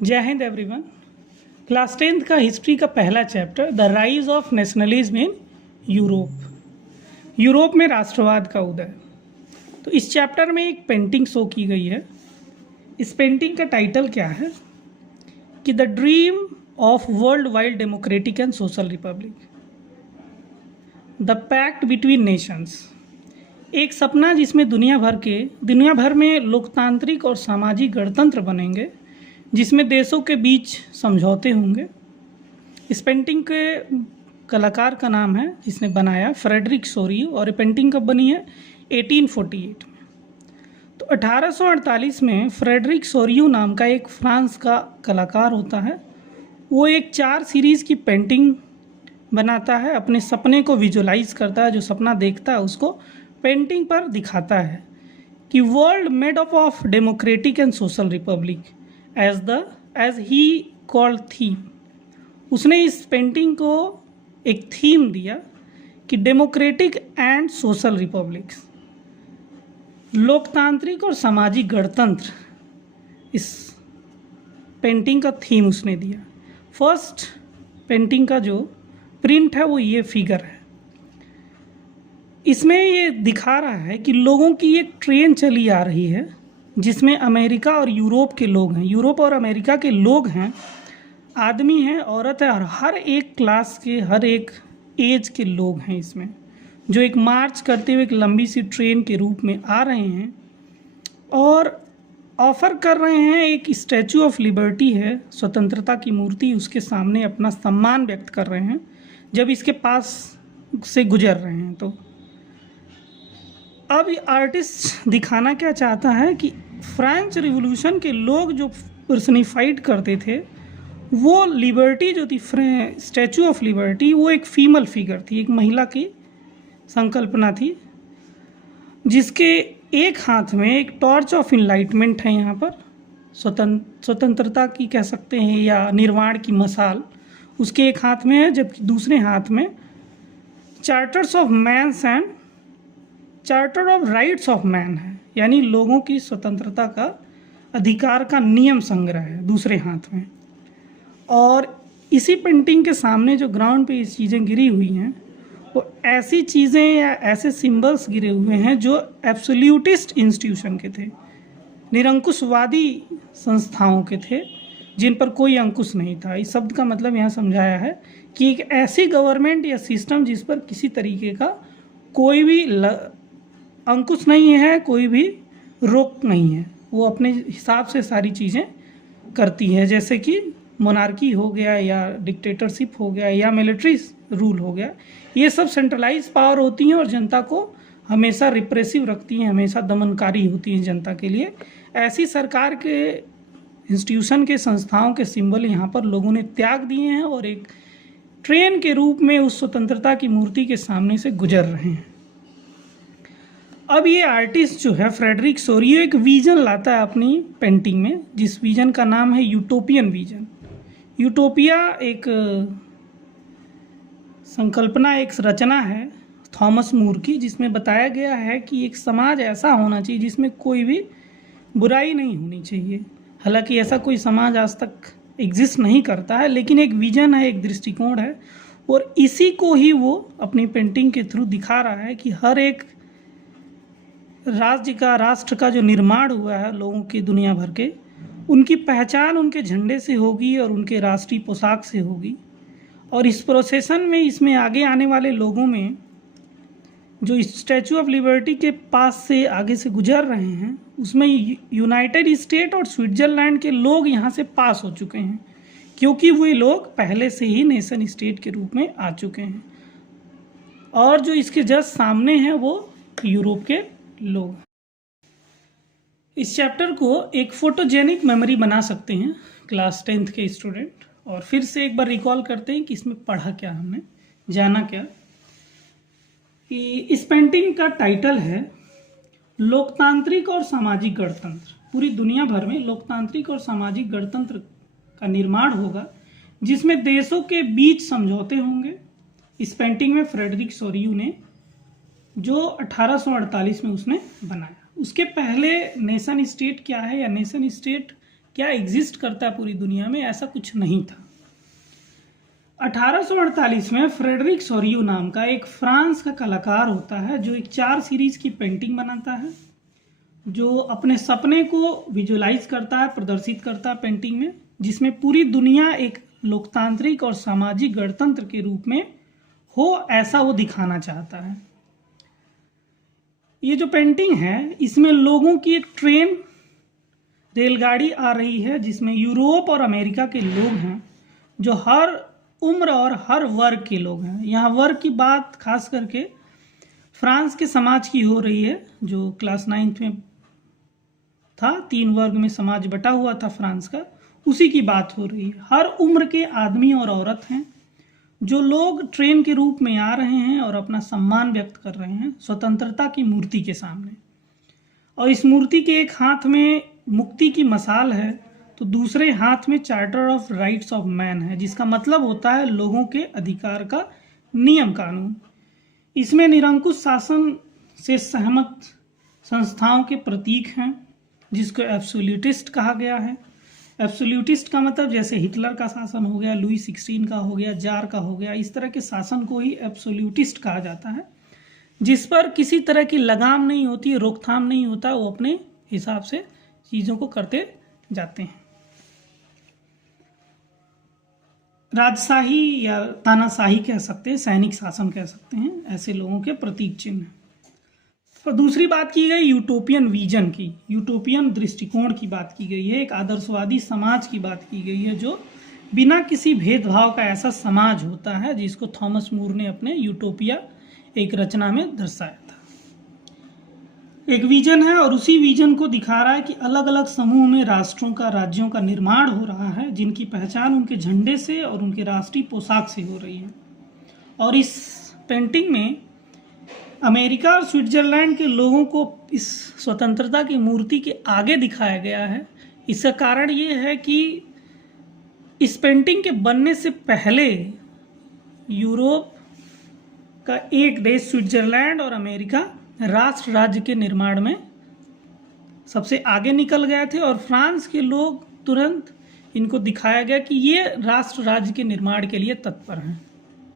जय Hind everyone. Class 10th का history का पहला chapter the rise of nationalism in Europe में राष्ट्रवाद का उदय। तो इस चैप्टर में एक पेंटिंग शो की गई है। इस पेंटिंग का टाइटल क्या है कि the dream of world wide democratic and social republic, the pact between nations. एक सपना जिसमें दुनिया भर में लोकतांत्रिक और सामाजिक गणतंत्र बनेंगे, जिसमें देशों के बीच समझौते होंगे। इस पेंटिंग के कलाकार का नाम है, जिसने बनाया, फ्रेडरिक सोरियो, और ये पेंटिंग कब बनी है? 1848 में। तो 1848 में फ्रेडरिक सोरियो नाम का एक फ्रांस का कलाकार होता है। वो एक 4 सीरीज़ की पेंटिंग बनाता है, अपने सपने को विजुलाइज करता है, जो सपना देखता है उसको पेंटिंग पर दिखाता है कि world made up of democratic and social republic as he called theme. उसने इस पेंटिंग को एक थीम दिया कि डेमोक्रेटिक एंड सोशल रिपब्लिक, लोकतांत्रिक और सामाजिक गणतंत्र, इस पेंटिंग का थीम उसने दिया। फर्स्ट पेंटिंग का जो प्रिंट है वो ये फिगर है। इसमें ये दिखा रहा है कि लोगों की एक ट्रेन चली आ रही है, जिसमें अमेरिका और यूरोप के लोग हैं, यूरोप और अमेरिका के लोग हैं, आदमी हैं, औरत है, और हर एक क्लास के, हर एक एज के लोग हैं इसमें, जो एक मार्च करते हुए एक लंबी सी ट्रेन के रूप में आ रहे हैं और ऑफ़र कर रहे हैं। एक स्टैचू ऑफ लिबर्टी है, स्वतंत्रता की मूर्ति, उसके सामने अपना सम्मान व्यक्त कर रहे हैं जब इसके पास से गुजर रहे हैं। तो अब आर्टिस्ट दिखाना क्या चाहता है कि फ्रेंच रिवॉल्यूशन के लोग जो पर्सनिफाइड करते थे, वो लिबर्टी जो थी, स्टैचू ऑफ लिबर्टी, वो एक फीमेल फिगर थी, एक महिला की संकल्पना थी, जिसके एक हाथ में एक टॉर्च ऑफ इनलाइटमेंट है, यहाँ पर स्वतंत्रता की कह सकते हैं या निर्वाण की मशाल उसके एक हाथ में है, जबकि दूसरे हाथ में charters of man's and charter of rights of man है, यानी लोगों की स्वतंत्रता का अधिकार का नियम संग्रह है दूसरे हाथ में। और इसी पेंटिंग के सामने जो ग्राउंड पे ये चीज़ें गिरी हुई हैं, वो ऐसी चीज़ें या ऐसे सिंबल्स गिरे हुए हैं जो एब्सोल्यूटिस्ट इंस्टीट्यूशन के थे, निरंकुशवादी संस्थाओं के थे, जिन पर कोई अंकुश नहीं था। इस शब्द का मतलब यहाँ समझाया है कि एक ऐसी गवर्नमेंट या सिस्टम जिस पर किसी तरीके का कोई भी अंकुश नहीं है, कोई भी रोक नहीं है, वो अपने हिसाब से सारी चीज़ें करती है, जैसे कि मोनार्की हो गया या डिक्टेटरशिप हो गया या मिलिट्री रूल हो गया। ये सब सेंट्रलाइज पावर होती हैं और जनता को हमेशा रिप्रेसिव रखती हैं, हमेशा दमनकारी होती हैं जनता के लिए। ऐसी सरकार के इंस्टीट्यूशन के, संस्थाओं के सिंबल यहाँ पर लोगों ने त्याग दिए हैं और एक ट्रेन के रूप में उस स्वतंत्रता की मूर्ति के सामने से गुजर रहे हैं। अब ये आर्टिस्ट जो है फ्रेडरिक सोरियो एक विजन लाता है अपनी पेंटिंग में, जिस विजन का नाम है यूटोपियन विजन। यूटोपिया एक संकल्पना, एक रचना है थॉमस मूर की, जिसमें बताया गया है कि एक समाज ऐसा होना चाहिए जिसमें कोई भी बुराई नहीं होनी चाहिए। हालांकि ऐसा कोई समाज आज तक एग्जिस्ट नहीं करता है, लेकिन एक विजन है, एक दृष्टिकोण है, और इसी को ही वो अपनी पेंटिंग के थ्रू दिखा रहा है कि हर एक राष्ट्र का जो निर्माण हुआ है लोगों की, दुनिया भर के, उनकी पहचान उनके झंडे से होगी और उनके राष्ट्रीय पोशाक से होगी। और इस प्रोसेसन में, इसमें आगे आने वाले लोगों में, जो स्टैचू ऑफ लिबर्टी के पास से आगे से गुजर रहे हैं, उसमें यूनाइटेड स्टेट और स्विट्जरलैंड के लोग यहाँ से पास हो चुके हैं, क्योंकि वे लोग पहले से ही नेशन स्टेट के रूप में आ चुके हैं। और जो इसके जस्ट सामने हैं वो यूरोप के लोग। इस चैप्टर को एक फोटोजेनिक मेमोरी बना सकते हैं क्लास 10th के स्टूडेंट। और फिर से एक बार रिकॉल करते हैं कि इसमें पढ़ा क्या, हमने जाना क्या। कि इस पेंटिंग का टाइटल है लोकतांत्रिक और सामाजिक गणतंत्र। पूरी दुनिया भर में लोकतांत्रिक और सामाजिक गणतंत्र का निर्माण होगा, जिसमें देशों के बीच समझौते होंगे। इस पेंटिंग में फ्रेडरिक सोरियो ने, जो 1848 में उसने बनाया। उसके पहले नेशन स्टेट क्या है या नेशन स्टेट क्या एग्जिस्ट करता है पूरी दुनिया में, ऐसा कुछ नहीं था। 1848 में फ्रेडरिक सोरियू नाम का एक फ्रांस का कलाकार होता है जो एक 4 सीरीज की पेंटिंग बनाता है, जो अपने सपने को विजुअलाइज करता है, प्रदर्शित करता है पेंटिंग में, जिसमें पूरी दुनिया एक लोकतांत्रिक और सामाजिक गणतंत्र के रूप में हो, ऐसा वो दिखाना चाहता है। ये जो पेंटिंग है इसमें लोगों की एक ट्रेन रेलगाड़ी आ रही है जिसमें यूरोप और अमेरिका के लोग हैं, जो हर उम्र और हर वर्ग के लोग हैं। यहाँ वर्ग की बात खास करके फ्रांस के समाज की हो रही है, जो क्लास 9th में था, 3 वर्ग में समाज बटा हुआ था फ्रांस का, उसी की बात हो रही है। हर उम्र के आदमी और औरत हैं जो लोग ट्रेन के रूप में आ रहे हैं और अपना सम्मान व्यक्त कर रहे हैं स्वतंत्रता की मूर्ति के सामने। और इस मूर्ति के एक हाथ में मुक्ति की मसाल है तो दूसरे हाथ में charter of rights of man है, जिसका मतलब होता है लोगों के अधिकार का नियम कानून। इसमें निरंकुश शासन से सहमत संस्थाओं के प्रतीक हैं, जिसको एब्सोल्यूटिस्ट कहा गया है। एब्सोल्यूटिस्ट का मतलब जैसे हिटलर का शासन हो गया, लुई 16 का हो गया, जार का हो गया, इस तरह के शासन को ही एब्सोल्यूटिस्ट कहा जाता है, जिस पर किसी तरह की लगाम नहीं होती, रोकथाम नहीं होता, वो अपने हिसाब से चीज़ों को करते जाते हैं। राजशाही या तानाशाही कह सकते हैं, सैनिक शासन कह सकते हैं, ऐसे लोगों के प्रतीक चिन्ह। और दूसरी बात की गई यूटोपियन विजन की, यूटोपियन दृष्टिकोण की बात की गई है, एक आदर्शवादी समाज की बात की गई है जो बिना किसी भेदभाव का ऐसा समाज होता है, जिसको थॉमस मूर ने अपने यूटोपिया एक रचना में दर्शाया था। एक विजन है और उसी विजन को दिखा रहा है कि अलग अलग समूह में राष्ट्रों का, राज्यों का निर्माण हो रहा है, जिनकी पहचान उनके झंडे से और उनके राष्ट्रीय पोशाक से हो रही है। और इस पेंटिंग में अमेरिका और स्विट्जरलैंड के लोगों को इस स्वतंत्रता की मूर्ति के आगे दिखाया गया है। इसका कारण ये है कि इस पेंटिंग के बनने से पहले यूरोप का एक देश स्विट्जरलैंड और अमेरिका राष्ट्र राज्य के निर्माण में सबसे आगे निकल गए थे, और फ्रांस के लोग तुरंत इनको दिखाया गया कि ये राष्ट्र राज्य के निर्माण के लिए तत्पर हैं।